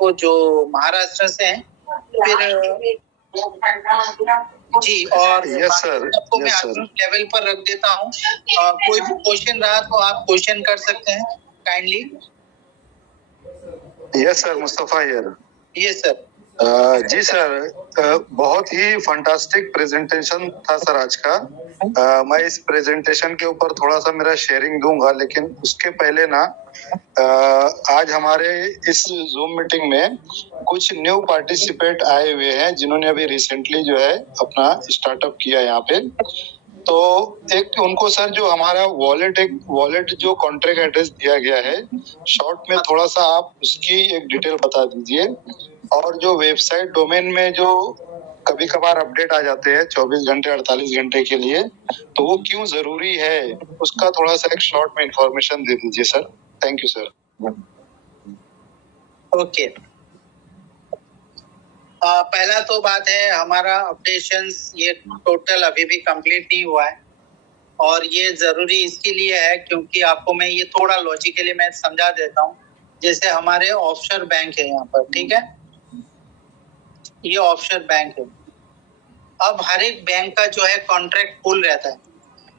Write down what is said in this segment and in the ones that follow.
को जो महाराष्ट्र से हैं, फिर जी, और यस सर, आपको मैं लेवल पर रख देता हूँ। कोई भी क्वेश्चन रहा तो आप क्वेश्चन कर सकते हैं kindly. Yes sir, Mustafa here. Yes sir. जी सर, बहुत ही फंटास्टिक प्रेजेंटेशन था सर आज का। मैं इस प्रेजेंटेशन के ऊपर थोड़ा सा मेरा शेयरिंग दूंगा, लेकिन उसके पहले ना आज हमारे इस जूम मीटिंग में कुछ न्यू पार्टिसिपेट आए हुए हैं जिन्होंने अभी रिसेंटली जो है अपना स्टार्टअप किया यहाँ पे। तो एक उनको सर जो हमारा वॉलेट जो कॉन्ट्रैक्ट एड्रेस दिया गया है, शॉर्ट में थोड़ा सा आप उसकी एक डिटेल बता दीजिए। और जो वेबसाइट डोमेन में जो कभी कभार अपडेट आ जाते हैं 24 घंटे 48 घंटे के लिए, तो वो क्यों जरूरी है, उसका थोड़ा सा एक शॉर्ट में इंफॉर्मेशन दे दीजिए sir. Thank you sir. Okay, पहला तो बात है हमारा अपडेशंस ये टोटल अभी भी कंप्लीट नहीं हुआ है, और ये जरूरी इसके लिए है क्योंकि आपको मैं ये थोड़ा लॉजिकली मैं समझा देता हूँ। जैसे हमारे ऑफशोर बैंक है यहाँ पर, ठीक है, ये ऑफशोर बैंक है। अब हर एक बैंक का जो है कॉन्ट्रैक्ट पूल रहता है।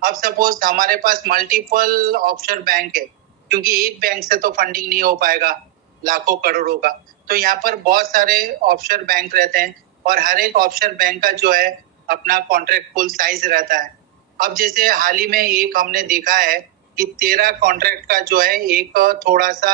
अब सपोज हमारे पास मल्टीपल ऑफशोर बैंक है, क्योंकि एक बैंक से तो फंडिंग नहीं हो पाएगा लाखों करोड़ों का, तो यहाँ पर बहुत सारे ऑफशोर बैंक रहते हैं और हर एक ऑफशोर बैंक का जो है अपना कॉन्ट्रैक्ट पूल साइज रहता है। अब जैसे हाल ही में एक हमने देखा है कि 13 कॉन्ट्रैक्ट का जो है एक थोड़ा सा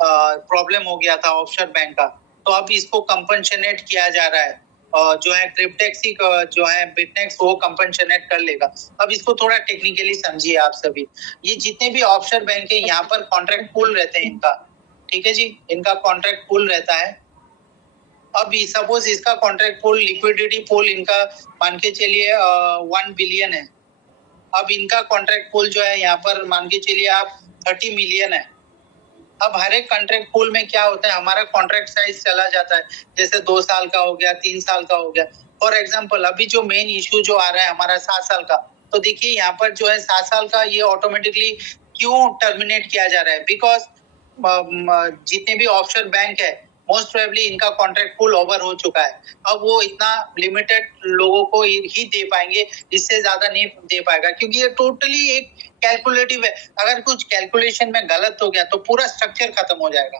प्रॉब्लम हो गया था ऑफशोर बैंक का, तो अब इसको कंपनसेट किया जा रहा है। जो है क्रिप्टेक्स ही जो है बिटनेक्स वो कंपनसेट कर लेगा। अब इसको थोड़ा टेक्निकली समझिए आप सभी। ये जितने भी ऑफशोर बैंक है यहाँ पर कॉन्ट्रैक्ट पूल रहते हैं इनका, ठीक है जी, इनका कॉन्ट्रैक्ट पूल रहता है। अब सपोज इसका कॉन्ट्रैक्ट पूल लिक्विडिटी पूल इनका मान के चलिए 1 बिलियन है। अब इनका कॉन्ट्रैक्ट पूल जो है यहाँ पर मान के चलिए आप 30 मिलियन है। अब हर एक कॉन्ट्रैक्ट पूल में क्या होता है, हमारा कॉन्ट्रैक्ट साइज चला जाता है, जैसे 2 साल का हो गया, 3 साल का हो गया। फॉर एग्जांपल अभी जो मेन इशू जो आ रहा है हमारा 7 साल का, तो देखिए यहाँ पर जो है 7 साल का ये ऑटोमेटिकली क्यों टर्मिनेट किया जा रहा है, बिकॉज जितने भी ऑफशोर बैंक है मोस्ट प्रोबेबली इनका कॉन्ट्रैक्ट पूल ओवर हो चुका है। अब वो इतना लिमिटेड लोगों को ही दे पाएंगे, इससे ज्यादा नहीं दे पाएगा, क्योंकि ये टोटली एक कैलकुलेटिव है। अगर कुछ कैलकुलेशन में गलत हो गया तो पूरा स्ट्रक्चर खत्म हो जाएगा,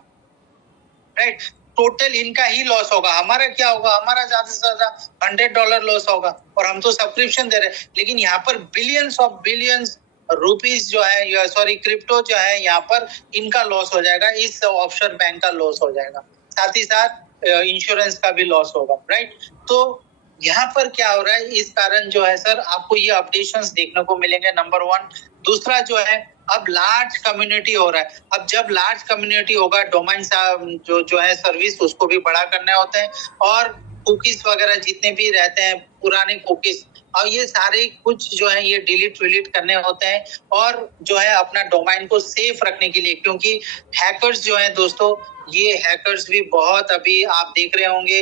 राइट। टोटल इनका ही लॉस होगा, हमारा क्या होगा, हमारा ज्यादा से ज्यादा $100 लॉस होगा, और हम तो सब्सक्रिप्शन दे रहे हैं। लेकिन यहाँ पर बिलियंस रुपीस जो है, सॉरी क्रिप्टो जो है यहाँ पर इनका लॉस हो जाएगा, इस ऑफशोर बैंक का लॉस हो जाएगा, साथ ही साथ इंश्योरेंस का भी लॉस होगा, राइट। तो यहाँ पर क्या हो रहा है, इस कारण जो है सर आपको ये अपडेशंस देखने को मिलेंगे, नंबर 1। दूसरा जो है अब लार्ज कम्युनिटी हो रहा है। अब जब लार्ज कम्युनिटी होगा, डोमेन जो है सर्विस उसको भी बड़ा करने होते हैं, और कुकीज वगैरह जितने भी रहते हैं पुराने कुकीज, और ये सारे कुछ जो है ये डिलीट करने होते हैं, और जो है अपना डोमेन को सेफ रखने के लिए, क्योंकि हैकर्स जो है दोस्तों, ये हैकर्स भी बहुत अभी आप देख रहे होंगे,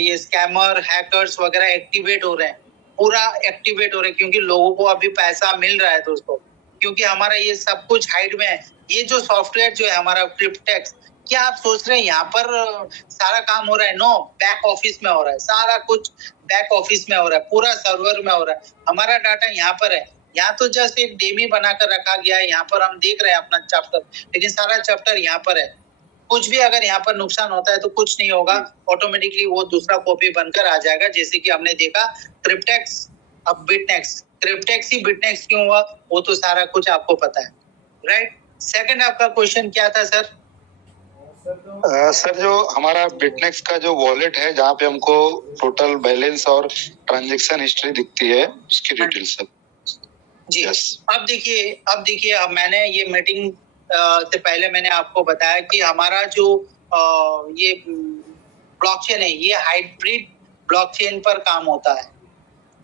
ये स्कैमर हैकर्स वगैरह एक्टिवेट हो रहे हैं, पूरा एक्टिवेट हो रहे हैं, क्योंकि लोगों को अभी पैसा मिल रहा है दोस्तों, क्योंकि हमारा ये सब कुछ हाइड में है। ये जो सॉफ्टवेयर जो है हमारा क्रिप्टेक्स, क्या आप सोच रहे हैं यहाँ पर सारा काम हो रहा है? नो, बैक ऑफिस में हो रहा है, सारा कुछ बैक ऑफिस में हो रहा है, पूरा सर्वर में हो रहा है। हमारा डाटा यहाँ पर है, यहाँ तो जस्ट एक डेमी बनाकर रखा गया है, यहाँ पर हम देख रहे हैं अपना चैप्टर, लेकिन सारा चैप्टर यहाँ पर है। कुछ भी अगर यहाँ पर नुकसान होता है तो कुछ नहीं होगा, ऑटोमेटिकली वो दूसरा कॉपी बनकर आ जाएगा, जैसे कि हमने देखा क्रिप्टेक्स अब बिटनेक्स, क्रिप्टेक्स ही बिटनेक्स क्यों हुआ वो तो सारा कुछ आपको पता है, राइट। सेकंड आपका क्वेश्चन क्या था सर? सर जो हमारा बिटनेक्स का जो वॉलेट है जहाँ पे हमको टोटल बैलेंस और ट्रांजैक्शन हिस्ट्री दिखती है, उसकी डिटेल सर जी। अब देखिए अब मैंने ये मीटिंग से पहले मैंने आपको बताया कि हमारा जो ये ब्लॉकचेन है ये हाइब्रिड ब्लॉकचेन पर काम होता है।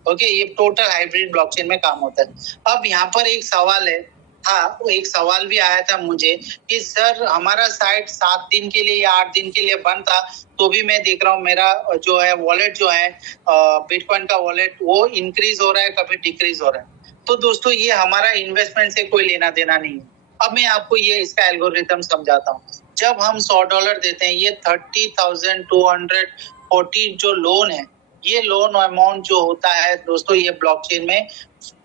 ओके, ये टोटल हाइब्रिड ब्लॉकचेन में काम होता है। अब यहाँ पर एक सवाल है, हाँ एक सवाल भी आया था मुझे कि सर हमारा साइट 7 दिन के लिए या 8 दिन के लिए बंद था, तो भी मैं देख रहा हूँ मेरा जो है वॉलेट जो है बिटकॉइन का वॉलेट वो इंक्रीज हो रहा है, कभी डिक्रीज हो रहा है। तो दोस्तों ये हमारा इन्वेस्टमेंट से कोई लेना देना नहीं है। अब मैं आपको ये इसका एल्गोरिथम समझाता हूँ। जब हम $100 देते हैं, ये 30,240 जो लोन है, ये लोन अमाउंट जो होता है दोस्तों, ये ब्लॉकचेन में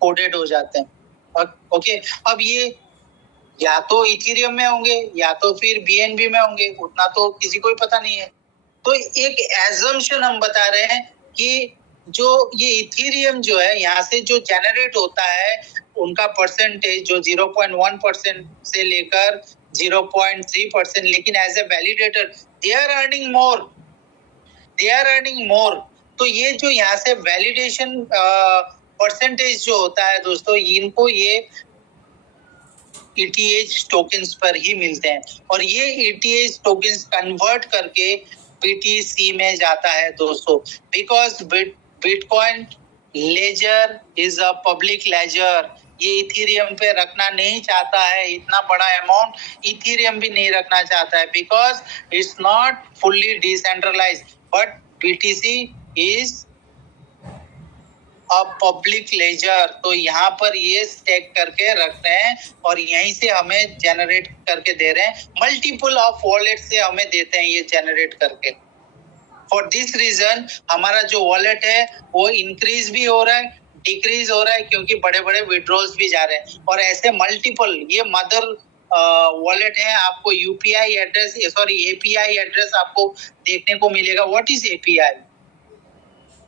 कोडेड हो जाते हैं। ओके, अब ये या तो इथेरियम में होंगे या तो फिर BNB में होंगे, उतना तो किसी को ही पता नहीं है। तो एक एजम्पशन हम बता रहे हैं कि जो ये इथेरियम जो है, यहाँ से जो जनरेट होता है उनका परसेंटेज जो 0.1% से लेकर 0.3%, लेकिन as a validator they are earning more. तो ये जो यहाँ से वैलिडेशन परसेंटेज जो होता है दोस्तों, इनको ये ETH टोकन्स पर ही मिलते हैं, और ये ETH टोकन्स कन्वर्ट करके BTC में जाता है दोस्तों, because bitcoin ledger is a public ledger. ये इथेरियम पे रखना नहीं चाहता है, इतना बड़ा अमाउंट इथेरियम भी नहीं रखना चाहता है, because it's not fully decentralised, but BTC is public ledger. तो यहाँ पर ये स्टेक करके रख रहे हैं और यहीं से हमें जनरेट करके दे रहे हैं, मल्टीपल ऑफ वॉलेट से हमें देते हैं ये जनरेट करके। फॉर दिस रीजन हमारा जो वॉलेट है वो इंक्रीज भी हो रहा है, डिक्रीज हो रहा है, क्योंकि बड़े बड़े विड्रॉल्स भी जा रहे हैं। और ऐसे मल्टीपल ये मदर वॉलेट है, आपको UPI एड्रेस, API एड्रेस आपको देखने को मिलेगा। What is API?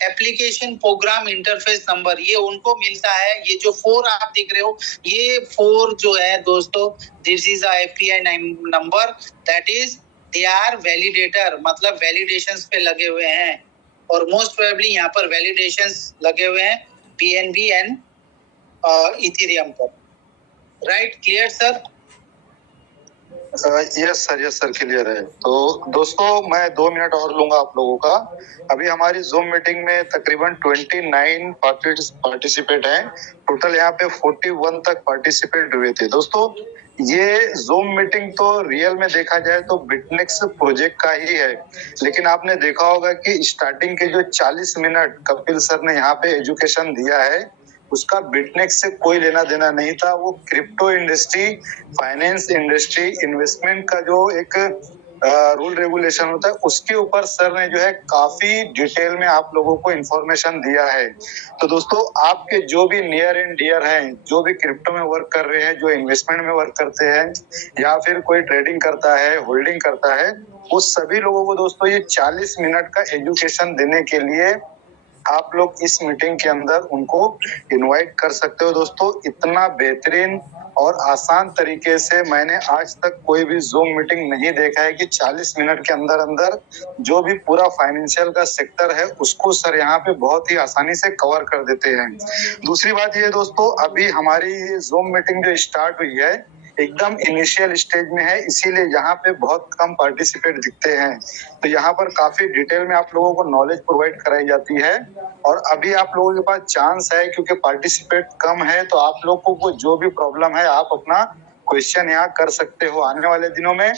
Application program interface number, ये उनको मिलता है। ये जो 4 आप देख रहे हो, ये 4 जो है दोस्तों, this is API number, that is they are validator, मतलब वैलिडेशंस पे लगे हुए हैं, और मोस्ट प्रोबेबली यहाँ पर वैलिडेशंस लगे हुए हैं BNB एंड इथेरियम पर। Right, clear sir? Yes sir clear है। तो दोस्तों मैं 2 मिनट और लूंगा आप लोगों का। अभी हमारी जूम मीटिंग में तकरीबन 29 पार्टिसिपेट हैं। टोटल यहाँ पे 41 तक पार्टिसिपेट हुए थे। दोस्तों ये जूम मीटिंग तो रियल में देखा जाए तो बिटनेक्स प्रोजेक्ट का ही है, लेकिन आपने देखा होगा कि स्टार्टिंग के जो 40 मिनट कपिल सर ने यहाँ पे एजुकेशन दिया है, उसका बिटनेक्स से कोई लेना देना नहीं था। वो crypto industry, finance industry, investment का जो एक रूल रेगुलेशन होता है, उसके ऊपर सर ने जो है काफी डिटेल में आप लोगों को इंफॉर्मेशन दिया है। तो दोस्तों आपके जो भी नियर एंड डियर हैं, जो भी क्रिप्टो में वर्क कर रहे हैं, जो इन्वेस्टमेंट में वर्क करते हैं, या फिर कोई ट्रेडिंग करता है, होल्डिंग करता है, वो सभी लोगों को दोस्तों ये 40 मिनट का एजुकेशन देने के लिए आप लोग इस मीटिंग के अंदर उनको इनवाइट कर सकते हो। दोस्तों इतना बेहतरीन और आसान तरीके से मैंने आज तक कोई भी जूम मीटिंग नहीं देखा है कि 40 मिनट के अंदर अंदर जो भी पूरा फाइनेंशियल का सेक्टर है उसको सर यहाँ पे बहुत ही आसानी से कवर कर देते हैं। दूसरी बात ये दोस्तों, अभी हमारी जूम मीटिंग जो स्टार्ट हुई है एकदम इनिशियल स्टेज में है, इसीलिए यहाँ पे बहुत कम पार्टिसिपेट दिखते हैं। तो यहाँ पर काफी डिटेल में आप लोगों को नॉलेज प्रोवाइड कराई जाती है, और अभी आप लोगों के पास चांस है, क्योंकि पार्टिसिपेट कम है, तो आप लोगों को जो भी प्रॉब्लम है आप अपना क्वेश्चन यहाँ कर सकते हो। आने वाले दिनों में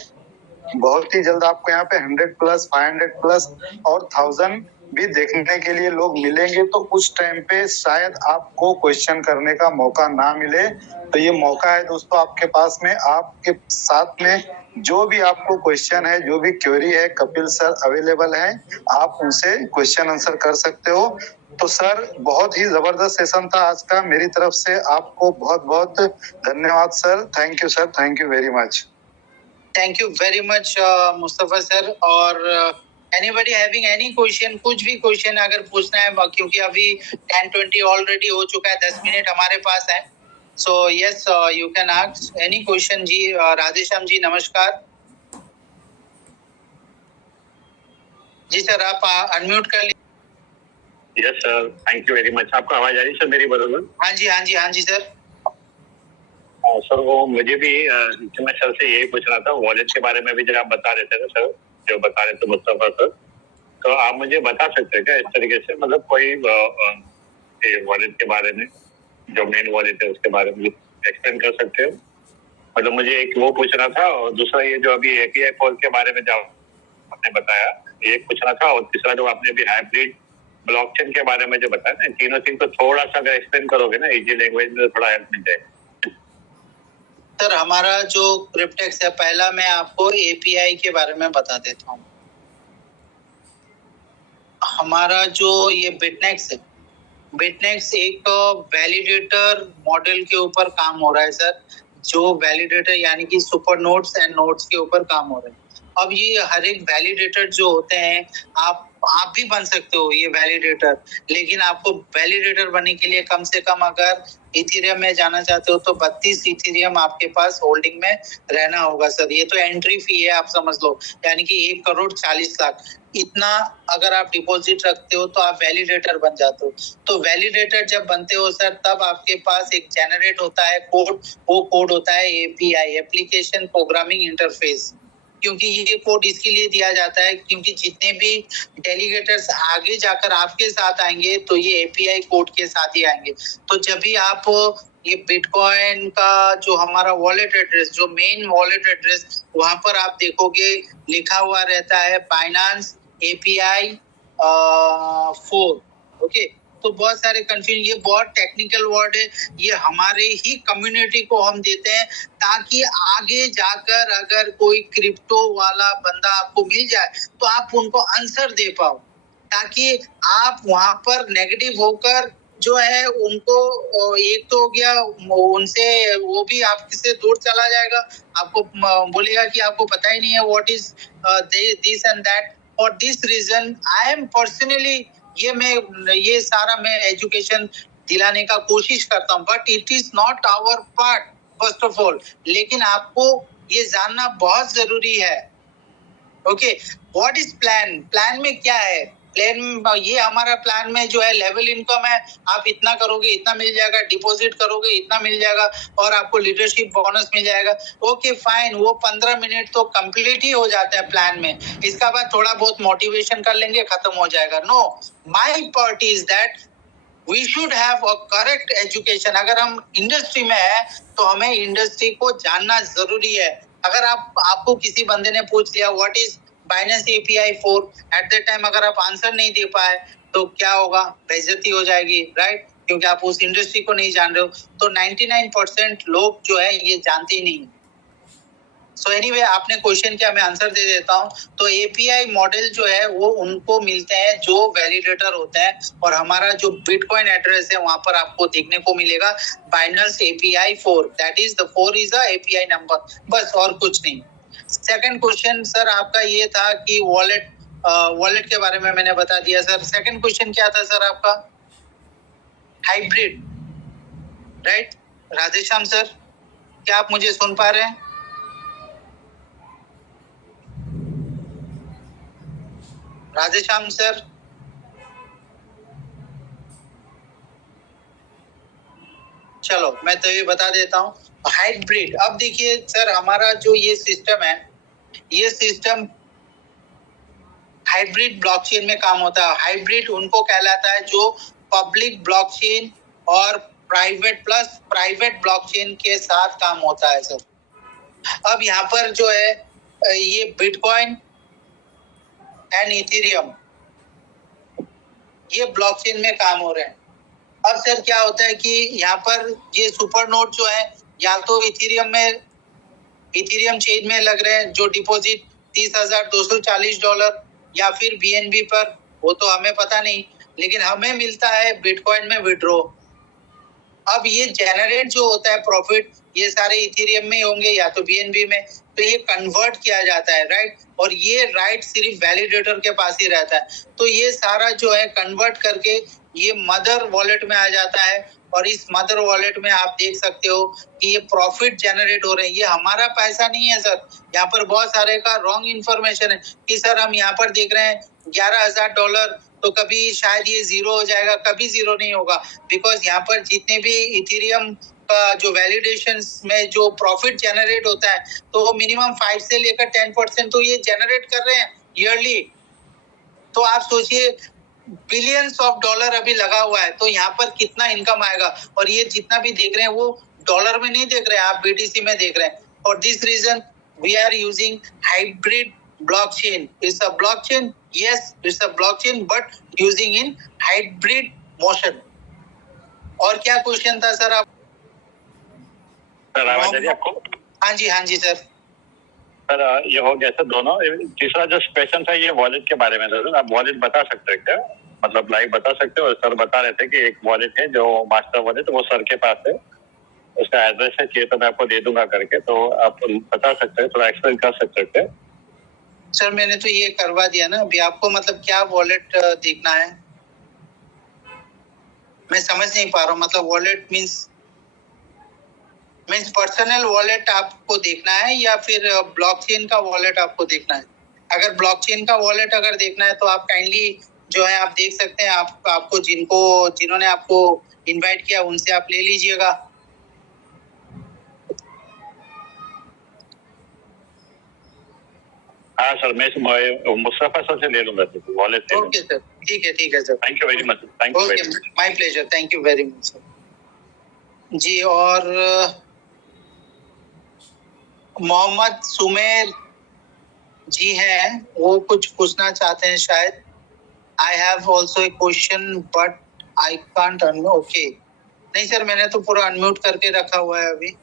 बहुत ही जल्द आपको यहाँ पे 100+, 500+ और 1000 भी देखने के लिए लोग मिलेंगे। तो उस टाइम पे शायद आपको क्वेश्चन करने का मौका ना मिले, तो ये मौका है दोस्तों आपके पास में। आपके साथ में जो भी आपको क्वेश्चन है, जो भी क्वेरी है, कपिल सर अवेलेबल हैं, आप उनसे क्वेश्चन आंसर कर सकते हो। तो सर बहुत ही जबरदस्त सेशन था आज का। मेरी तरफ से आपको बहुत बहुत धन्यवाद sir. Thank you sir, thank you very much. Thank you very much Mustafa sir. और एनीबॉडी हैविंग एनी क्वेश्चन, कुछ भी क्वेश्चन अगर पूछना है, क्योंकि अभी 10:20 ऑलरेडी हो चुका है, 10 मिनट हमारे पास है। So yes, you can ask any question जी। राधेश्याम जी नमस्कार जी। सर आप अनम्यूट कर लीजिए। Yes sir, thank you very much. आपको आवाज आ रही है सर मेरी बराबर? हाँ जी सर। सर वो मुझे भी मैं सर से यही पूछ रहा था, वॉलेट के बारे में भी जब आप बता रहे थे ना सर, जो बता रहे थे मुस्तफा सर, तो आप मुझे बता सकते हैं क्या इस तरीके से, मतलब कोई वॉलेट के बारे में, जो मेन वॉलेट है उसके बारे में एक्सप्लेन कर सकते हो? मतलब मुझे एक वो पूछना था, और दूसरा ये जो अभी API कॉल के बारे में जो आपने बताया ये पूछना था, और तीसरा जो आपने अभी हाइब्रिड ब्लॉकचेन के बारे में जो बताया ना, तीनों चीज को थोड़ा सा अगर एक्सप्लेन करोगे ना इजी लैंग्वेज में, थोड़ा हेल्प मिल जाएगा। सर हमारा जो क्रिप्टेक्स है, पहला मैं आपको एपीआई के बारे में बता देता हूँ। हमारा जो ये बिटनेक्स है, बिटनेक्स एक वैलिडेटर मॉडल के ऊपर काम हो रहा है सर, जो वैलिडेटर यानी कि सुपर नोड्स एंड नोड्स के ऊपर काम हो रहा है। अब ये हर एक वैलिडेटर जो होते हैं, आप भी बन सकते हो ये वैलिडेटर, लेकिन आपको वैलिडेटर बनने के लिए कम से कम अगर इथेरियम में जाना चाहते हो तो 32 इथेरियम आपके पास होल्डिंग में रहना होगा सर। ये तो एंट्री फी है, आप समझ लो, यानी कि 1,40,00,000 इतना अगर आप डिपॉजिट रखते हो तो आप वैलिडेटर बन जाते हो। तो वैलिडेटर जब बनते हो सर, तब आपके पास एक जेनरेट होता है कोड, वो कोड होता है एपीआई, एप्लीकेशन प्रोग्रामिंग इंटरफेस। क्योंकि ये कोड इसके लिए दिया जाता है क्योंकि जितने भी डेलीगेटर्स आगे जाकर आपके साथ आएंगे तो ये एपीआई कोड के साथ ही आएंगे। तो जब भी आप ये बिटकॉइन का जो हमारा वॉलेट एड्रेस, जो मेन वॉलेट एड्रेस, वहां पर आप देखोगे लिखा हुआ रहता है बाइनेंस एपीआई 4। ओके, तो बहुत सारे कंफ्यूजन, ये बहुत टेक्निकल वर्ड है, ये हमारे ही कम्युनिटी को हम देते हैं ताकि आगे जाकर अगर कोई क्रिप्टो वाला बंदा आपको मिल जाए तो आप उनको आंसर दे पाओ, ताकि आप वहां पर नेगेटिव होकर जो है उनको, एक तो हो गया उनसे, वो भी आपसे दूर चला जाएगा, आपको बोलेगा कि आपको पता ही नहीं है what is this and that. For this reason I am personally ये सारा मैं एजुकेशन दिलाने का कोशिश करता हूँ, but it is not our part first of all. लेकिन आपको ये जानना बहुत जरूरी है। Okay, what is plan, plan में क्या है, प्लान ये हमारा प्लान में जो है लेवल इनकम है, आप इतना करोगे इतना मिल जाएगा, डिपॉजिट करोगे इतना मिल जाएगा और आपको लीडरशिप बोनस मिल जाएगा। ओके फाइन, वो 15 मिनट तो कंप्लीट ही हो जाता है प्लान में, इसका बाद थोड़ा बहुत मोटिवेशन कर लेंगे, खत्म हो जाएगा। No, my part is that we should have a correct education. अगर हम इंडस्ट्री में है तो हमें इंडस्ट्री को जानना जरूरी है। अगर आपको किसी बंदे ने पूछ लिया what is Binance API 4, at the time अगर आप आंसर नहीं दे पाए तो क्या होगा, बेइज्जती हो जाएगी, राइट, क्योंकि आप उस इंडस्ट्री को नहीं जान रहे हो। तो 99% लोग जो है ये जानते ही नहीं। सो एनीवे, आपने क्वेश्चन किया, मैं आंसर दे देता हूँ। तो एपीआई मॉडल जो है वो उनको मिलते हैं जो वैलिडेटर होते हैं, और हमारा जो बिटकॉइन एड्रेस है वहां पर आपको देखने को मिलेगा Binance API 4, that is the 4 is the API number, बस और कुछ नहीं। सेकंड क्वेश्चन सर आपका ये था कि वॉलेट के बारे में मैंने बता दिया सर। सेकंड क्वेश्चन क्या था सर आपका, हाइब्रिड, राइट राधेश्याम सर, क्या आप मुझे सुन पा रहे हैं? राधेश्याम सर, चलो मैं तो ये बता देता हूँ हाइब्रिड। अब देखिए सर, हमारा जो ये सिस्टम है, ये सिस्टम हाइब्रिड ब्लॉकचेन में काम होता है। हाइब्रिड उनको कहलाता है जो पब्लिक ब्लॉकचेन और प्राइवेट ब्लॉकचेन के साथ काम होता है सर। अब यहाँ पर जो है ये बिटकॉइन एंड इथेरियम ये ब्लॉकचेन में काम हो रहे हैं। अब सर क्या होता है कि यहाँ पर ये सुपर नोड जो है, या तो इथेरियम चेन में लग रहे हैं जो डिपॉजिट $30,240 या फिर बीएनबी पर, वो तो हमें पता नहीं, लेकिन हमें मिलता है बिटकॉइन में विड्रॉ। अब ये जेनरेट जो होता है प्रॉफिट, ये सारे इथेरियम में होंगे या तो बीएनबी में, तो ये कन्वर्ट किया जाता है, राइट, और ये राइट सिर्फ वैलिडेटर के पास ही रहता है। तो ये सारा जो है कन्वर्ट करके ये मदर वॉलेट में आ जाता है, और इस मदर वॉलेट में आप देख सकते हो कि ये प्रॉफिट जनरेट हो रहे हैं। ये हमारा पैसा नहीं है सर, यहाँ पर बहुत सारे का रॉन्ग इन्फॉर्मेशन है कि सर हम यहाँ पर देख रहे हैं $11,000, तो कभी शायद ये जीरो हो जाएगा, कभी जीरो नहीं होगा, बिकॉज यहाँ पर जितने भी इथेरियम का जो वैलिडेशन में जो प्रॉफिट जनरेट होता है, तो वो मिनिमम 5 से लेकर 10% तो ये जनरेट कर रहे हैं ईयरली। तो आप सोचिए बिलियंस ऑफ डॉलर अभी लगा हुआ है, तो यहाँ पर कितना इनकम आएगा। और ये जितना भी देख रहे हैं वो डॉलर में नहीं देख रहे हैं, आप बीटीसी में देख रहे हैं। For this reason we are using hybrid blockchain. It's a blockchain, yes, it's a blockchain, but using in hybrid motion. और क्या क्वेश्चन था सर आप? सर आवाज आ रही है आपको? हाँ जी सर। सर ये हो गया सर दोनों। तीसरा जो क्वेश्चन था ये वॉलेट के बारे में था सर। आप वॉलेट बता सकते हैं क्या? मतलब लाइव बता सकते हो? सर बता रहे थे कि एक वॉलेट है जो मास्टर वॉलेट, वो सर के पास है, उसका एड्रेस है, चाहिए तो मैं आपको दे दूंगा करके, तो आप बता सकते हैं, थोड़ा एक्सप्लेन कर सकते हैं? सर मैंने तो ये करवा दिया ना अभी। आपको मतलब क्या वॉलेट देखना है? मैं समझ नहीं पा रहा हूँ। मतलब वॉलेट मीन्स पर्सनल वॉलेट आपको देखना है या फिर ब्लॉकचेन का वॉलेट आपको देखना है? अगर ब्लॉकचेन का वॉलेट अगर देखना है तो आप काइंडली जो है आप देख सकते हैं। आपको जिन्होंने आपको इनवाइट किया उनसे आप ले लीजिएगा। हाँ सर, मैं मुस्तफा सर से ले लूंगा वॉलेट। ओके सर, ठीक है sir. Thank you very much. Thank you very much. My pleasure. Thank you very much sir जी। और मोहम्मद सुमेर जी हैं, वो कुछ पूछना चाहते हैं शायद। I have also a question but I can't unmute. Okay, नहीं सर मैंने तो पूरा अनम्यूट करके रखा हुआ है अभी।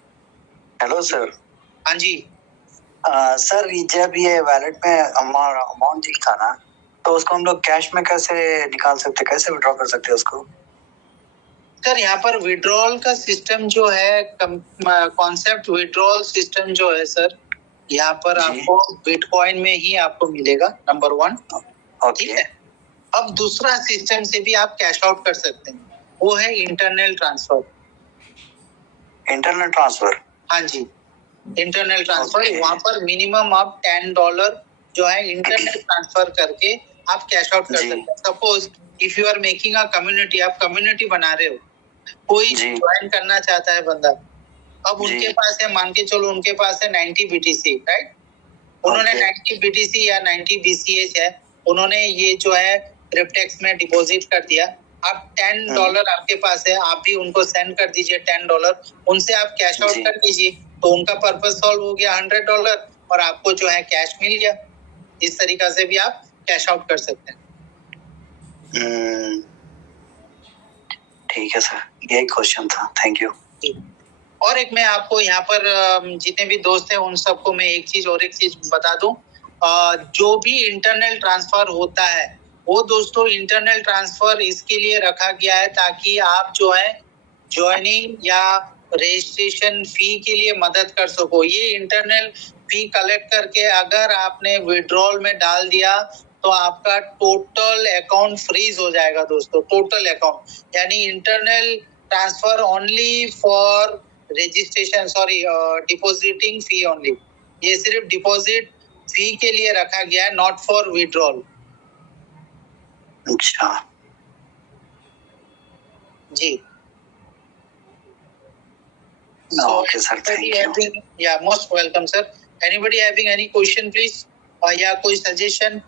Hello sir. हाँ जी सर जब ये वैलेट में अमाउंट दिखता ना, तो उसको हम लोग कैश में कैसे निकाल सकते, कैसे विड्रॉ कर सकते हैं उसको? सर यहाँ पर विड्रॉल का सिस्टम जो है, कॉन्सेप्ट विड्रॉल सिस्टम जो है सर, यहाँ पर आपको बिटकॉइन में ही आपको मिलेगा, नंबर 1। ठीक है। अब दूसरा सिस्टम से भी आप कैश आउट कर सकते हैं, वो है इंटरनल ट्रांसफर। Internal transfer? हाँ जी, इंटरनल ट्रांसफर। वहाँ पर मिनिमम आप $10 जो है इंटरनल ट्रांसफर करके आप कैश आउट कर सकते हैं। Suppose if you are making a community, आप कम्युनिटी बना रहे हो, कोई ज्वाइन करना चाहता है बंदा, अब उनके पास है, मान के चलो उनके पास है 90 BTC, राइट? उन्होंने 90 BTC या 90 BCH है, उन्होंने ये जो है क्रिप्टेक्स में डिपॉजिट कर दिया। अब $10 आपके पास है, आप भी उनको सेंड कर दीजिए $10, उनसे आप कैश आउट कर दीजिए, तो उनका पर्पस सॉल्व हो गया $100 और आपको जो है कैश मिल गया। इस तरीका से भी आप कैश आउट कर सकते हैं। ठीक है सर, यही क्वेश्चन था। Thank you. और एक मैं आपको यहाँ पर जितने भी दोस्त हैं उन सबको मैं एक चीज बता दूं, जो भी इंटरनल ट्रांसफर होता है वो दोस्तों इंटरनल ट्रांसफर इसके लिए रखा गया है ताकि आप जो है ज्वाइनिंग या रजिस्ट्रेशन फी के लिए मदद कर सको। ये इंटरनल फी कलेक्ट करके अगर आपने विड्रॉल में डाल दिया तो आपका टोटल अकाउंट फ्रीज हो जाएगा दोस्तों। टोटल अकाउंट यानी internal transfer only for registration, sorry depositing fee only. ये सिर्फ डिपॉजिट फी के लिए रखा गया है, नॉट फॉर विड्रॉल। अच्छा जी। Okay sir, thank you. Yeah, most welcome sir. Anybody having any question please? या कोई सजेशन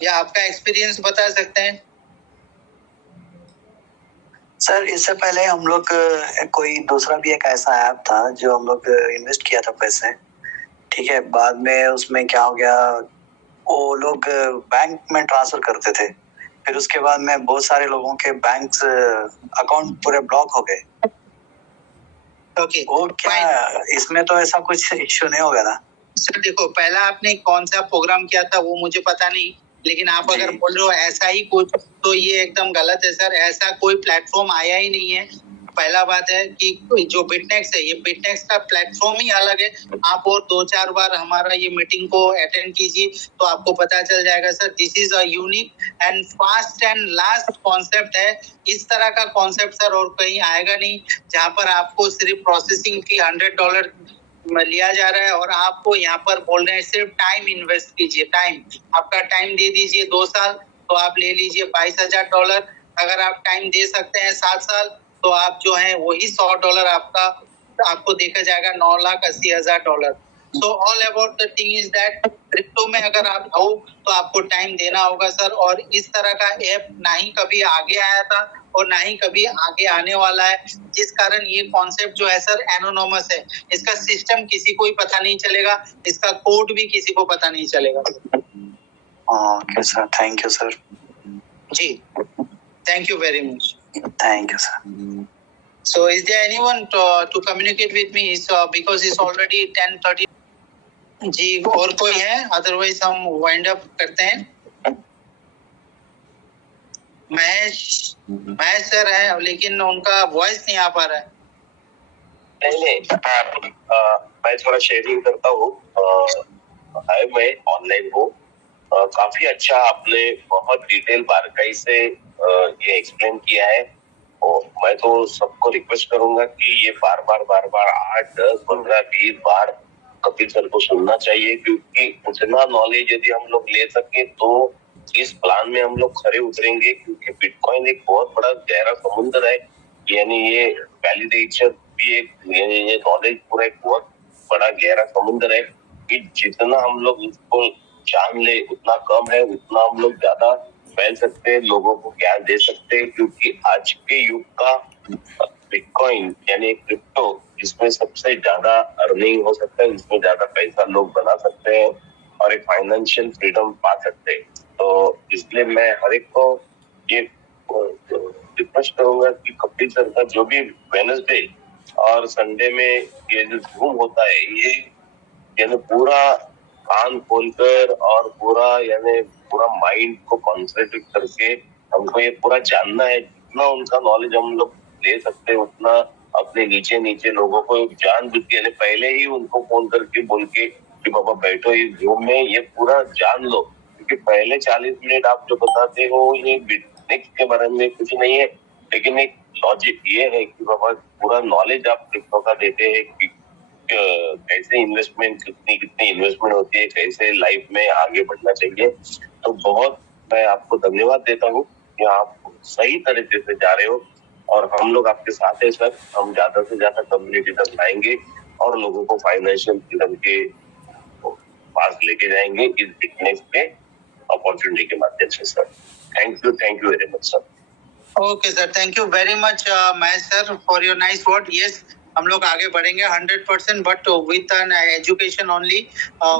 या आपका एक्सपीरियंस बता सकते हैं? सर इससे पहले हम लोग कोई दूसरा भी एक ऐसा ऐप था जो हम लोग इन्वेस्ट किया था पैसे, ठीक है, बाद में उसमें क्या हो गया, वो लोग बैंक में ट्रांसफर करते थे, फिर उसके बाद में बहुत सारे लोगों के बैंक अकाउंट पूरे ब्लॉक हो गए। ओके, वो क्या इसमें तो ऐसा कुछ इश्यू नहीं होगा ना? सर देखो, पहला आपने कौन सा प्रोग्राम किया था वो मुझे पता नहीं, लेकिन आप अगर बोल रहे हो ऐसा ही कुछ, तो ये एकदम गलत है सर। ऐसा कोई प्लेटफॉर्म आया ही नहीं है। पहला बात है कि जो बिटनेक्स है, ये बिटनेक्स का प्लेटफॉर्म ही अलग है। आप और 2-4 बार हमारा ये मीटिंग को अटेंड कीजिए तो आपको पता चल जाएगा sir. This is a unique and fast and last concept है। इस तरह का कॉन्सेप्ट सर और कहीं आएगा नहीं, जहाँ पर आपको सिर्फ प्रोसेसिंग फी $100 लिया जा रहा है और आपको यहाँ पर बोल रहे हैं सिर्फ टाइम इन्वेस्ट कीजिए। टाइम, आपका टाइम दे दीजिए 2 साल, तो आप ले लीजिए $22,000। अगर आप टाइम दे सकते हैं 7 साल, तो आप जो है वही $100 आपको देखा जाएगा $9,80,000। So all about the thing is that crypto में अगर आप हो तो आपको टाइम देना होगा सर। और इस तरह का ऐप ना ही कभी आगे आया था और ना ही कभी आगे आने वाला है, जिस कारण ये कॉन्सेप्ट जो है सर एनोनोमस है। इसका सिस्टम किसी को ही पता नहीं चलेगा, इसका कोड भी किसी को पता नहीं चलेगा। Okay sir, thank you sir. जी, thank you very much. Thank you sir. So is there anyone to communicate with me? Because it's already 10:30. जी, और कोई है? Otherwise हम wind up करते हैं. महेश सर है, लेकिन उनका वॉइस नहीं आ पा रहा है. नहीं, मैं थोड़ा शेयरिंग करता हूँ. मैं ऑनलाइन हूँ. काफी अच्छा आपने बहुत डिटेल बारीकाई से ये एक्सप्लेन किया है. और मैं तो सबको रिक्वेस्ट करूंगा कि ये बार बार 8, 10, 15, 20 बार कपिल सर को सुनना चाहिए, क्योंकि उतना नॉलेज यदि हम लोग ले सके तो इस प्लान में हम लोग खरे उतरेंगे. क्योंकि बिटकॉइन एक बहुत बड़ा गहरा समुद्र है. यानी ये वैलिडेशन भी एक, ये नॉलेज पूरा एक बहुत बड़ा गहरा समुद्र है कि जितना हम लोग इसको जान ले उतना कम है. उतना हम लोग ज्यादा फैल सकते हैं, लोगों को ज्ञान दे सकते हैं. क्योंकि आज के युग का बिटकॉइन यानी क्रिप्टो, इसमें सबसे ज्यादा अर्निंग हो सकता है, इसमें ज्यादा पैसा लोग बना सकते हैं और एक फाइनेंशियल फ्रीडम पा सकते हैं. तो इसलिए मैं हर एक को ये रिक्वेस्ट करूंगा कि कपिल सर का जो भी वेडनेसडे और संडे में ये जो जूम होता है, ये यानी पूरा कान खोलकर और पूरा माइंड को कॉन्सेंट्रेट करके हमको ये पूरा जानना है. जितना उनका नॉलेज हम लोग ले सकते हैं उतना अपने नीचे लोगों को जान बुझ के पहले ही उनको फोन करके बोल के कि बाबा बैठो इस जूम में, ये पूरा जान लो. क्योंकि पहले 40 मिनट आप जो बताते हो ये बिटनेक्स के बारे में कुछ नहीं है, लेकिन एक लॉजिक ये है कि बाबा पूरा नॉलेज आप क्रिप्टो का देते हैं कि कैसे इन्वेस्टमेंट, कितनी इन्वेस्टमेंट होती है, कैसे लाइफ में आगे बढ़ना चाहिए. तो बहुत मैं आपको धन्यवाद देता हूँ कि आप सही तरीके से जा रहे हो और हम लोग आपके साथ हैं सर. हम ज्यादा से ज्यादा कम्युनिटी तक लाएंगे और लोगों को फाइनेंशियल फ्रीडम के पास लेके जाएंगे इस बिजनेस के अपॉर्चुनिटी के माध्यम से sir. Thank you very much sir. Okay sir, thank you very much Mahesh sir for your nice word. Yes, हम लोग आगे बढ़ेंगे 100%, but with an education only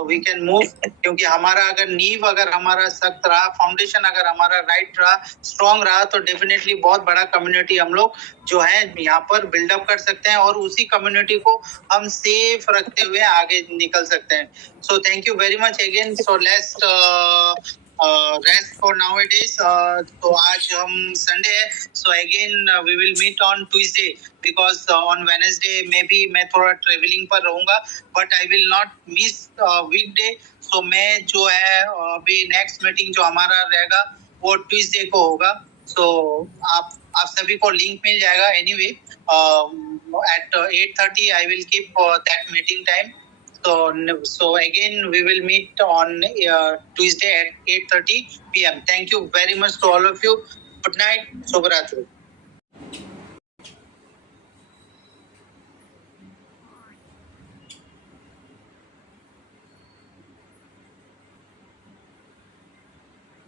we can move. क्योंकि हमारा अगर नींव अगर हमारा सख्त रहा, फाउंडेशन अगर हमारा राइट रहा, स्ट्रॉन्ग रहा, तो डेफिनेटली बहुत बड़ा कम्युनिटी हम लोग जो है यहाँ पर बिल्डअप कर सकते हैं और उसी कम्युनिटी को हम सेफ रखते हुए आगे निकल सकते हैं. So thank you very much again. So let's rest for nowadays. तो आज हम संडे है, so again we will meet on Tuesday because on Wednesday maybe मैं थोड़ा ट्रेवलिंग पर रहूंगा, but I will not miss weekday. So मैं जो है अभी नेक्स्ट मीटिंग जो हमारा रहेगा वो Tuesday को होगा. So आप सभी को लिंक मिल जाएगा. Anyway at 8:30 I will keep that meeting time. So again we will meet on Tuesday at 8:30 p.m. Thank you very much to all of you. Good night. Shubh Ratri.